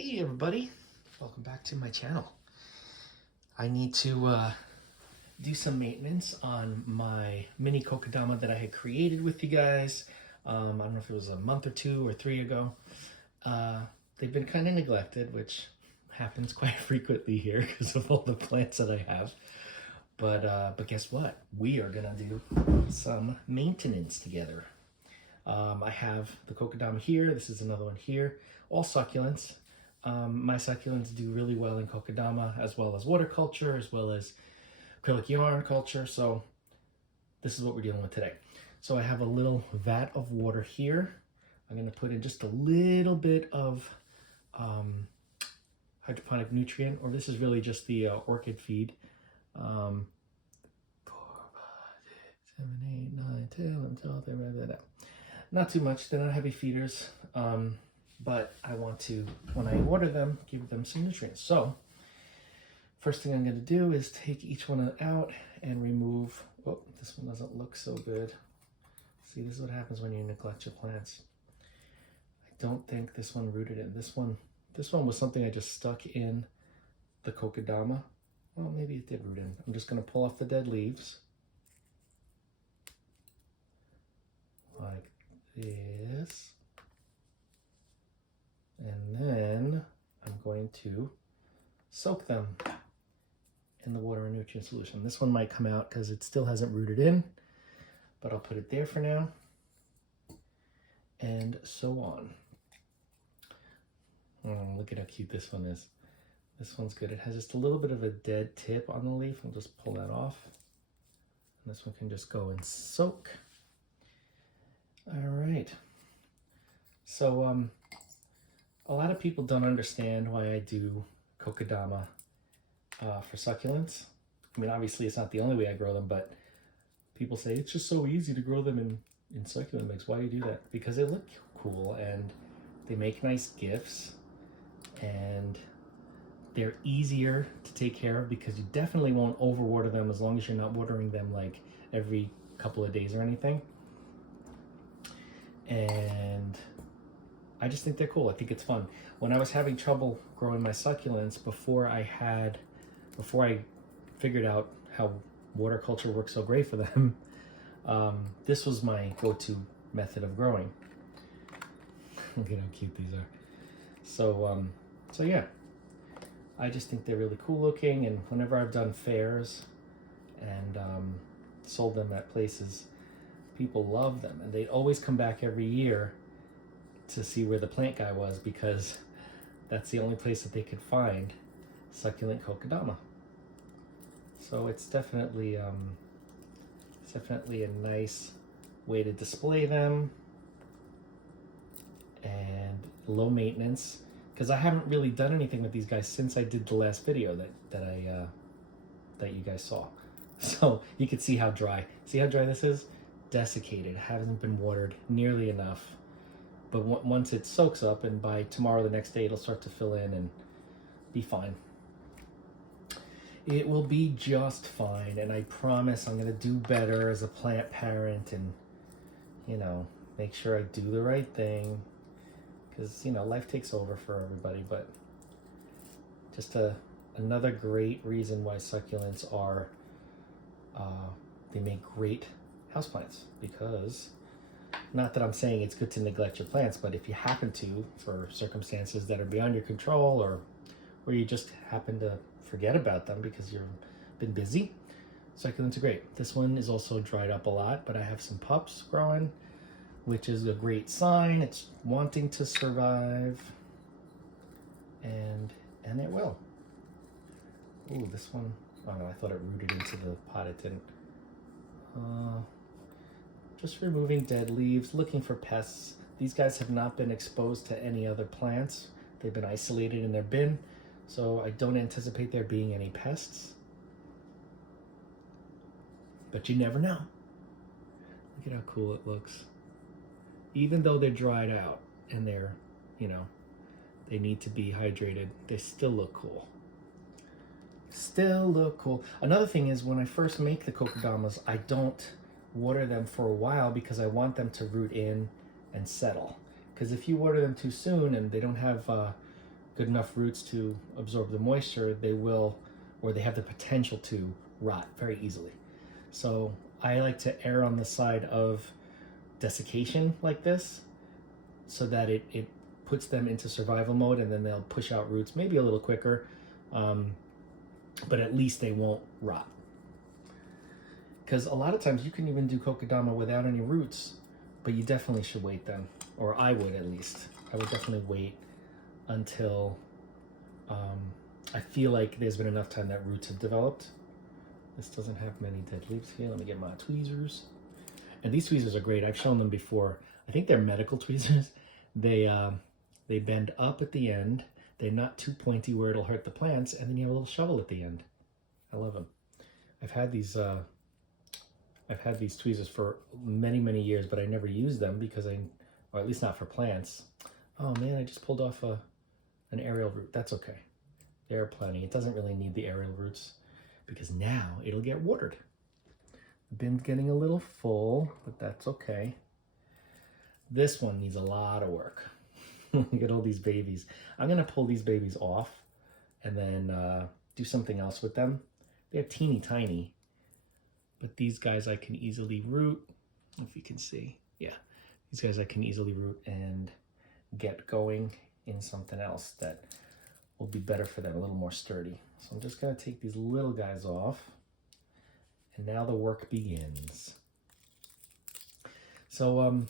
Hey everybody, welcome back to my channel. I need to do some maintenance on my mini kokedama that I had created with you guys. I don't know if it was a month or 2 or 3 ago. They've been kind of neglected, which happens quite frequently here because of all the plants that I have. But guess what? We are gonna do some maintenance together. I have the kokedama here. This is another one here. All succulents. My succulents do really well in kokedama, as well as water culture, as well as acrylic yarn culture. So this is what we're dealing with today. So I have a little vat of water here. I'm going to put in just a little bit of hydroponic nutrient, or this is really just the orchid feed. 4, 5, 6, 7, 8, 9, 10, 11, 12, 13, not too much. They're not heavy feeders. But I want to, when I water them, give them some nutrients. So first thing I'm going to do is take each one out and remove, oh, this one doesn't look so good. See, this is what happens when you neglect your plants. I don't think this one rooted in. This one was something I just stuck in the kokedama. Well, maybe it did root in. I'm just going to pull off the dead leaves. Like this. And then I'm going to soak them in the water and nutrient solution. This one might come out because it still hasn't rooted in, but I'll put it there for now. And so on. Oh, look at how cute this one is. This one's good. It has just a little bit of a dead tip on the leaf. I'll just pull that off. And this one can just go and soak. All right. So, a lot of people don't understand why I do kokedama for succulents. I mean, obviously it's not the only way I grow them, but people say it's just so easy to grow them in succulent mix. Why do you do that? Because they look cool and they make nice gifts and they're easier to take care of because you definitely won't overwater them as long as you're not watering them like every couple of days or anything. And I just think they're cool. I think it's fun. When I was having trouble growing my succulents before I figured out how water culture works so great for them, this was my go-to method of growing. Look at how cute these are. So yeah, I just think they're really cool looking, and whenever I've done fairs and sold them at places, people love them, and they always come back every year to see where the plant guy was because that's the only place that they could find succulent kokedama. So it's definitely a nice way to display them and low maintenance because I haven't really done anything with these guys since I did the last video that you guys saw. So you can see how dry. See how dry this is? Desiccated. Hasn't been watered nearly enough. But once it soaks up, and by tomorrow, the next day, it'll start to fill in and be fine. It will be just fine, and I promise I'm going to do better as a plant parent and, you know, make sure I do the right thing. Because, you know, life takes over for everybody, but just another great reason why succulents are, they make great houseplants because... Not that I'm saying it's good to neglect your plants, but if you happen to, for circumstances that are beyond your control or you just happen to forget about them because you've been busy, succulents are great. This one is also dried up a lot, but I have some pups growing, which is a great sign. It's wanting to survive, and it will. Ooh, this one, oh no, I thought it rooted into the pot. It didn't. Just removing dead leaves, looking for pests. These guys have not been exposed to any other plants. They've been isolated in their bin, so I don't anticipate there being any pests. But you never know. Look at how cool it looks. Even though they're dried out and they're, you know, they need to be hydrated, they still look cool. Still look cool. Another thing is when I first make the kokedamas, I don't water them for a while because I want them to root in and settle. Because if you water them too soon and they don't have good enough roots to absorb the moisture, they will, or they have the potential to rot very easily. So I like to err on the side of desiccation like this, so that it puts them into survival mode, and then they'll push out roots maybe a little quicker, but at least they won't rot. Because a lot of times you can even do kokedama without any roots, but you definitely should wait then, or I would at least. I would definitely wait until I feel like there's been enough time that roots have developed. This doesn't have many dead leaves here. Let me get my tweezers. And these tweezers are great. I've shown them before. I think they're medical tweezers. They bend up at the end. They're not too pointy where it'll hurt the plants, and then you have a little shovel at the end. I love them. I've had these tweezers for many years, but I never used them because or at least not for plants. Oh man, I just pulled off an aerial root. That's okay. There are plenty. It doesn't really need the aerial roots because now it'll get watered. The bin's getting a little full, but that's okay. This one needs a lot of work. Look at all these babies. I'm gonna pull these babies off and then do something else with them. They're teeny tiny, but these guys I can easily root, if you can see. Yeah, these guys I can easily root and get going in something else that will be better for them, a little more sturdy. So I'm just gonna take these little guys off, and now the work begins. So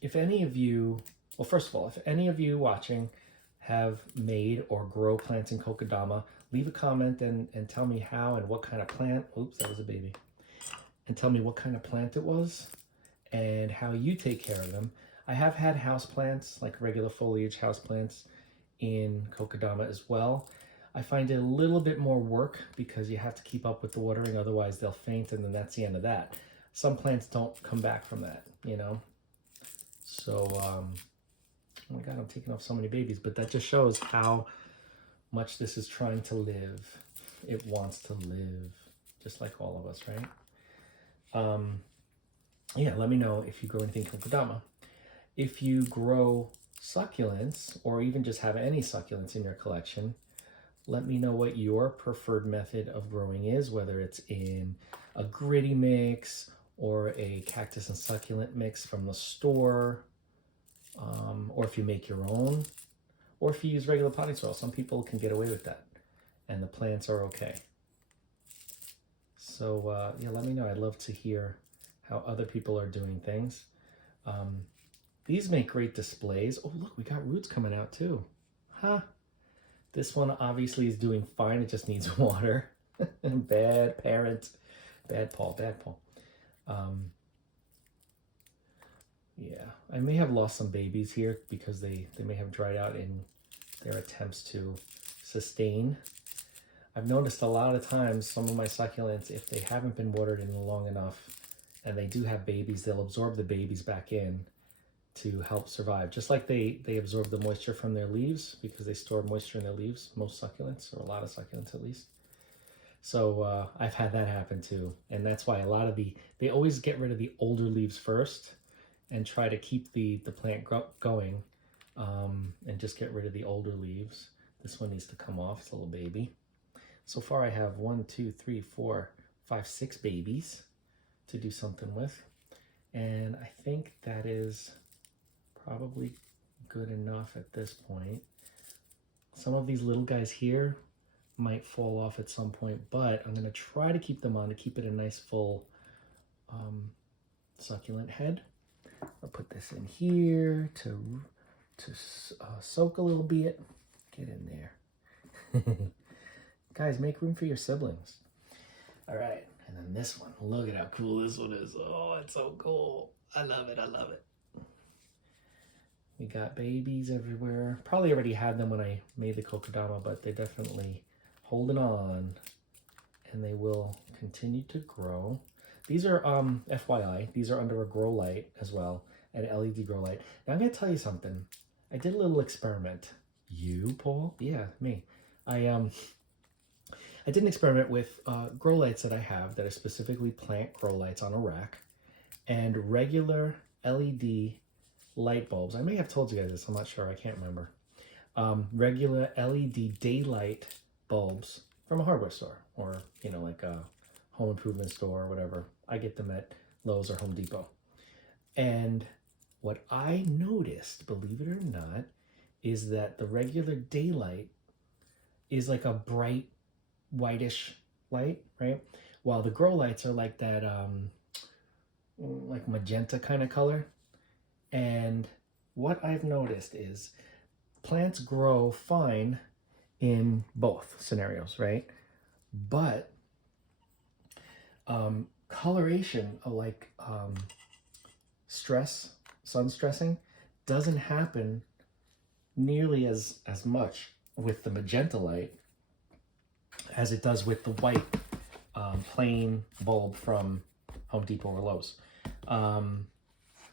if any of you, well, first of all, if any of you watching have made or grow plants in kokedama, leave a comment and tell me how and what kind of plant. Oops, that was a baby. And tell me what kind of plant it was and how you take care of them. I have had house plants, like regular foliage house plants, in kokedama as well. I find it a little bit more work because you have to keep up with the watering, otherwise they'll faint, and then that's the end of that. Some plants don't come back from that, you know? So, oh my God, I'm taking off so many babies, but that just shows how much this is trying to live. It wants to live, just like all of us, right? Yeah, let me know if you grow anything kokedama. If you grow succulents, or even just have any succulents in your collection, let me know what your preferred method of growing is, whether it's in a gritty mix or a cactus and succulent mix from the store, or if you make your own, or if you use regular potting soil. Some people can get away with that, and the plants are okay. So yeah, let me know. I'd love to hear how other people are doing things. These make great displays. Oh, look, we got roots coming out too. Huh. This one obviously is doing fine. It just needs water. Bad parent. Bad Paul, bad Paul. Yeah, I may have lost some babies here because they may have dried out in their attempts to sustain. I've noticed a lot of times some of my succulents, if they haven't been watered in long enough and they do have babies, they'll absorb the babies back in to help survive. Just like they absorb the moisture from their leaves because they store moisture in their leaves, most succulents, or a lot of succulents at least. So I've had that happen too. And that's why a lot of they always get rid of the older leaves first and try to keep the plant going, and just get rid of the older leaves. This one needs to come off, it's a little baby. So far I have 1, 2, 3, 4, 5, 6 babies to do something with. And I think that is probably good enough at this point. Some of these little guys here might fall off at some point, but I'm gonna try to keep them on to keep it a nice full succulent head. I'll put this in here to soak a little bit. Get in there. Guys, make room for your siblings. All right, and then this one. Look at how cool this one is. Oh, it's so cool. I love it, I love it. We got babies everywhere. Probably already had them when I made the kokedama, but they're definitely holding on, and they will continue to grow. These are, FYI, these are under a grow light as well, an LED grow light. Now I'm gonna tell you something. I did a little experiment. You, Paul? Yeah, me. I did an experiment with grow lights that I have that are specifically plant grow lights on a rack, and regular LED light bulbs. I may have told you guys this, I'm not sure, I can't remember. regular LED daylight bulbs from a hardware store, or you know, like a home improvement store or whatever. I get them at Lowe's or Home Depot. And what I noticed, believe it or not, is that the regular daylight is like a bright whitish light, right? While the grow lights are like that like magenta kind of color. And what I've noticed is plants grow fine in both scenarios, right? But coloration, like sun stressing, doesn't happen nearly as much with the magenta light as it does with the white plain bulb from Home Depot or Lowe's.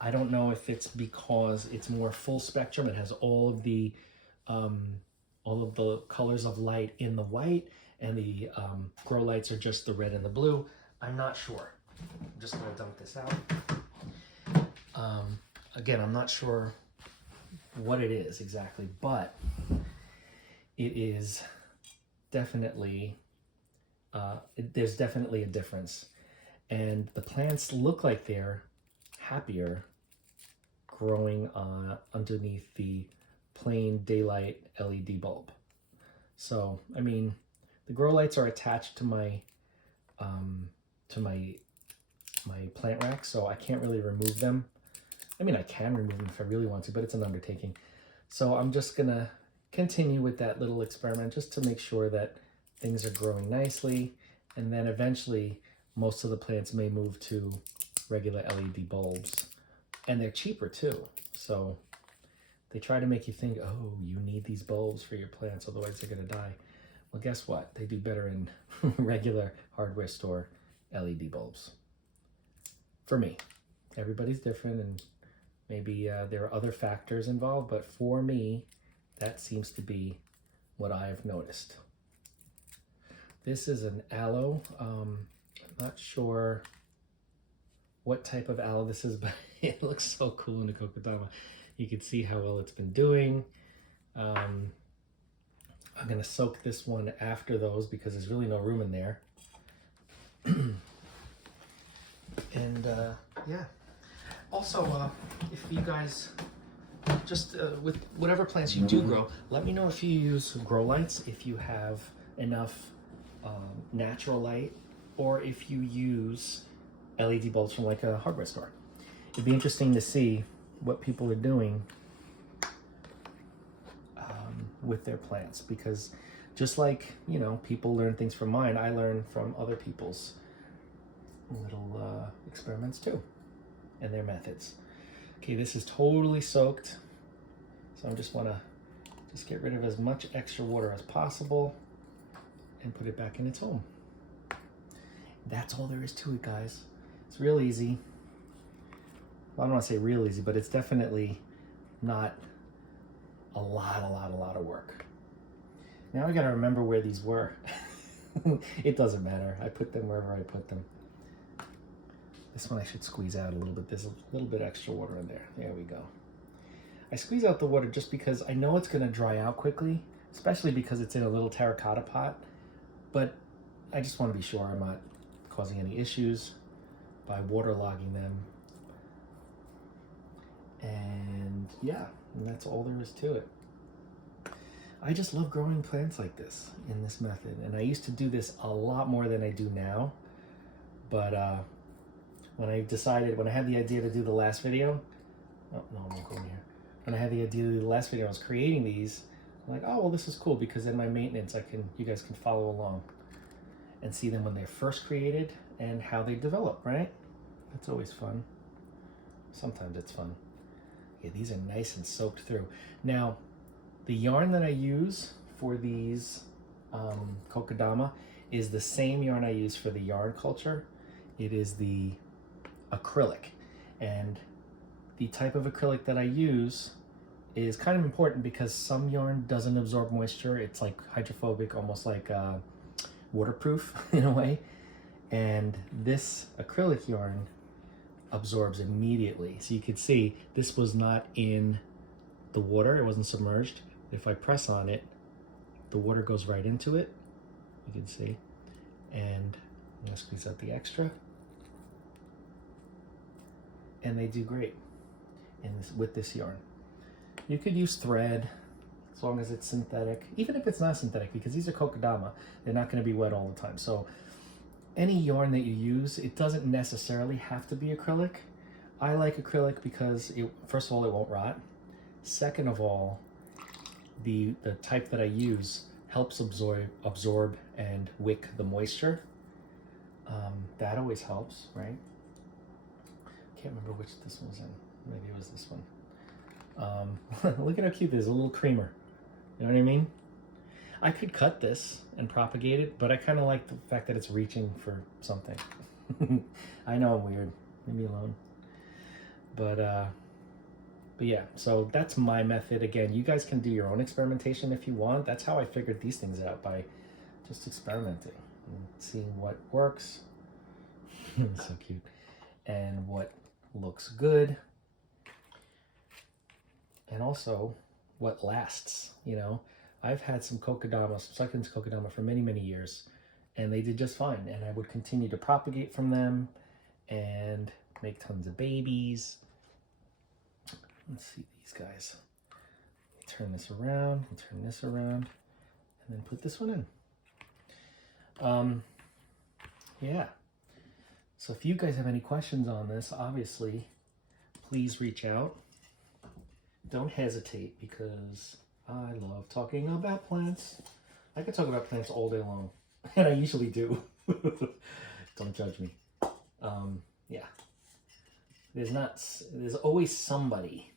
I don't know if it's because it's more full spectrum. It has all of the colors of light in the white, and the grow lights are just the red and the blue. I'm not sure. I'm just gonna dump this out. Again, I'm not sure what it is exactly, but it is definitely, there's definitely a difference. And the plants look like they're happier growing underneath the plain daylight LED bulb. So, I mean, the grow lights are attached to my my plant rack, so I can't really remove them. I mean, I can remove them if I really want to, but it's an undertaking. So I'm just gonna continue with that little experiment just to make sure that things are growing nicely, and then eventually most of the plants may move to regular LED bulbs, and they're cheaper too. So they try to make you think, oh, you need these bulbs for your plants, otherwise they're gonna die. Well, guess what? They do better in regular hardware store LED bulbs. For me, everybody's different, and maybe there are other factors involved, but for me, that seems to be what I've noticed. This is an aloe. I'm not sure what type of aloe this is, but it looks so cool in the kokedama. You can see how well it's been doing. I'm gonna soak this one after those because there's really no room in there. And yeah. Also, if you guys just with whatever plants you do grow, let me know if you use grow lights, if you have enough natural light, or if you use LED bulbs from like a hardware store. It'd be interesting to see what people are doing with their plants, because just like, you know, people learn things from mine, I learn from other people's little experiments too, and their methods. Okay, this is totally soaked, so I just want to get rid of as much extra water as possible and put it back in its home. That's all there is to it, guys. It's real easy. Well, I don't want to say real easy, but it's definitely not a lot of work. Now I gotta remember where these were. It doesn't matter. I put them wherever I put them. This one I should squeeze out a little bit. There's a little bit extra water in there. There we go. I squeeze out the water just because I know it's gonna dry out quickly, especially because it's in a little terracotta pot, but I just want to be sure I'm not causing any issues by waterlogging them. And yeah, and that's all there is to it. I just love growing plants like this in this method, and I used to do this a lot more than I do now, but when I had the idea to do the last video, oh no, I won't go in here. When I had the idea to do the last video, I was creating these. I'm like, oh well, this is cool because in my maintenance, you guys can follow along and see them when they're first created and how they develop, right? That's always fun. Sometimes it's fun. Yeah, these are nice and soaked through. Now, the yarn that I use for these kokedama is the same yarn I use for the yarn culture. It is the acrylic. And the type of acrylic that I use is kind of important because some yarn doesn't absorb moisture. It's like hydrophobic, almost like waterproof in a way. And this acrylic yarn absorbs immediately. So you can see this was not in the water, it wasn't submerged, if I press on it, the water goes right into it, you can see. And I'm gonna squeeze out the extra. And they do great with this yarn. You could use thread as long as it's synthetic, even if it's not synthetic, because these are Kokedama, they're not gonna be wet all the time. So any yarn that you use, it doesn't necessarily have to be acrylic. I like acrylic because first of all, it won't rot. Second of all, the type that I use helps absorb and wick the moisture. That always helps, right? Can't remember which this one was in. Maybe it was this one. Look at how cute it is, a little creamer. You know what I mean? I could cut this and propagate it, but I kind of like the fact that it's reaching for something. I know I'm weird. Leave me alone. But yeah, so that's my method. Again, you guys can do your own experimentation if you want. That's how I figured these things out, by just experimenting and seeing what works. So cute. And what looks good. And also what lasts, you know. I've had some Kokedama, some Succulents Kokedama for many, many years, and they did just fine. And I would continue to propagate from them and make tons of babies. Let's see these guys. Turn this around, turn this around, and then put this one in. Yeah. So if you guys have any questions on this, obviously, please reach out. Don't hesitate, because I love talking about plants. I could talk about plants all day long, and I usually do. Don't judge me. Yeah. There's always somebody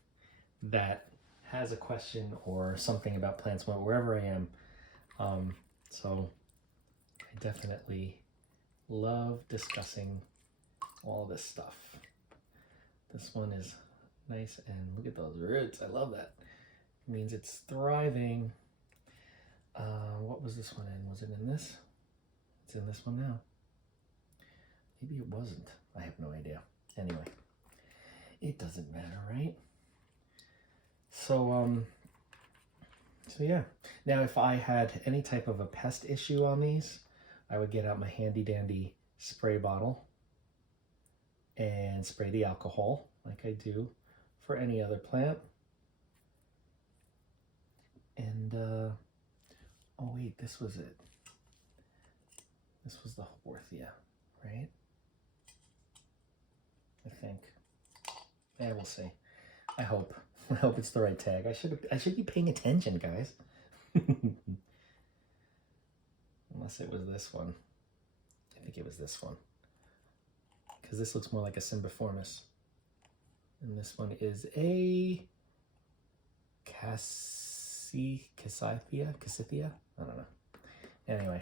that has a question or something about plants wherever I am. So I definitely love discussing all this stuff. This one is nice, and look at those roots. I love that. It means it's thriving. What was this one in? Was it in this? It's in this one now. Maybe it wasn't. I have no idea. Anyway, it doesn't matter, right? So yeah. Now, if I had any type of a pest issue on these, I would get out my handy dandy spray bottle and spray the alcohol like I do for any other plant. And oh wait, this was it. This was the Horthia, right? I think. Yeah, we'll see. I hope. I hope it's the right tag. I should be paying attention, guys. Unless it was this one. I think it was this one. Because this looks more like a Cymbiformis. And this one is a Cassithia? I don't know. Anyway,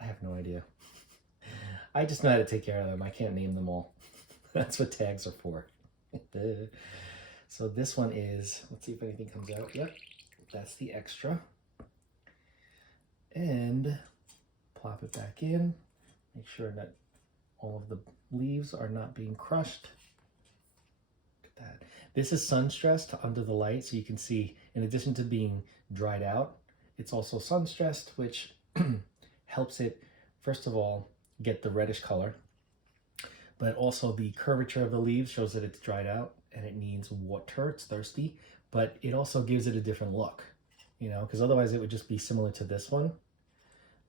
I have no idea. I just know how to take care of them. I can't name them all. That's what tags are for. So this one is, let's see if anything comes out. Yep, that's the extra. And plop it back in. Make sure that all of the leaves are not being crushed. Look at that. This is sun stressed under the light, so you can see, in addition to being dried out, it's also sun stressed, which helps it, first of all, get the reddish color, but also the curvature of the leaves shows that it's dried out and it needs water, it's thirsty, but it also gives it a different look, you know, because otherwise it would just be similar to this one.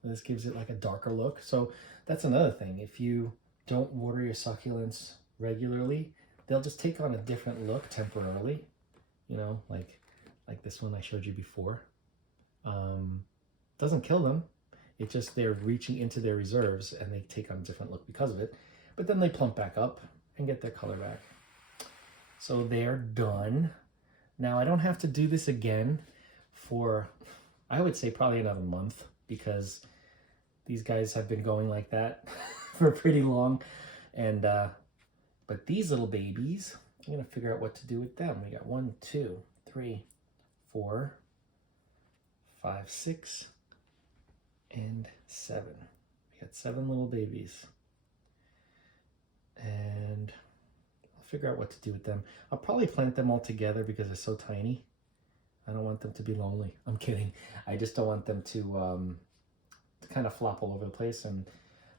This gives it like a darker look. So that's another thing. If you don't water your succulents regularly, they'll just take on a different look temporarily, you know, like this one I showed you before. Doesn't kill them. It's just they're reaching into their reserves and they take on a different look because of it. But then they plump back up and get their color back. So they're done. Now I don't have to do this again for, I would say, probably another month, because these guys have been going like that for pretty long. And but these little babies, I'm gonna figure out what to do with them. We got 1, 2, 3, 4, 5, 6, and 7. We got 7 little babies. And I'll figure out what to do with them. I'll probably plant them all together because they're so tiny. I don't want them to be lonely. I'm kidding. I just don't want them to kind of flop all over the place, and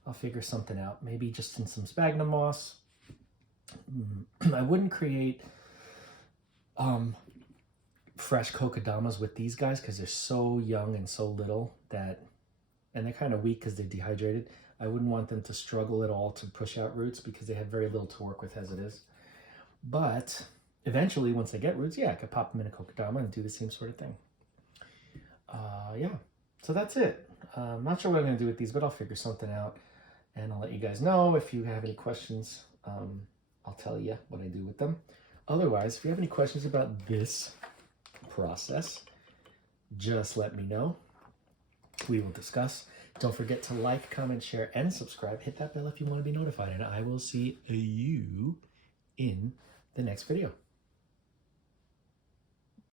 I'll figure something out. Maybe just in some sphagnum moss. I wouldn't create fresh kokedamas with these guys because they're so young and so little that, and they're kind of weak because they're dehydrated. I wouldn't want them to struggle at all to push out roots because they have very little to work with as it is. But eventually, once they get roots, yeah, I could pop them in a kokedama and do the same sort of thing. Yeah, so that's it. I'm not sure what I'm going to do with these, but I'll figure something out. And I'll let you guys know. If you have any questions, I'll tell you what I do with them. Otherwise, if you have any questions about this process, just let me know. We will discuss. Don't forget to like, comment, share, and subscribe. Hit that bell if you want to be notified. And I will see you in the next video.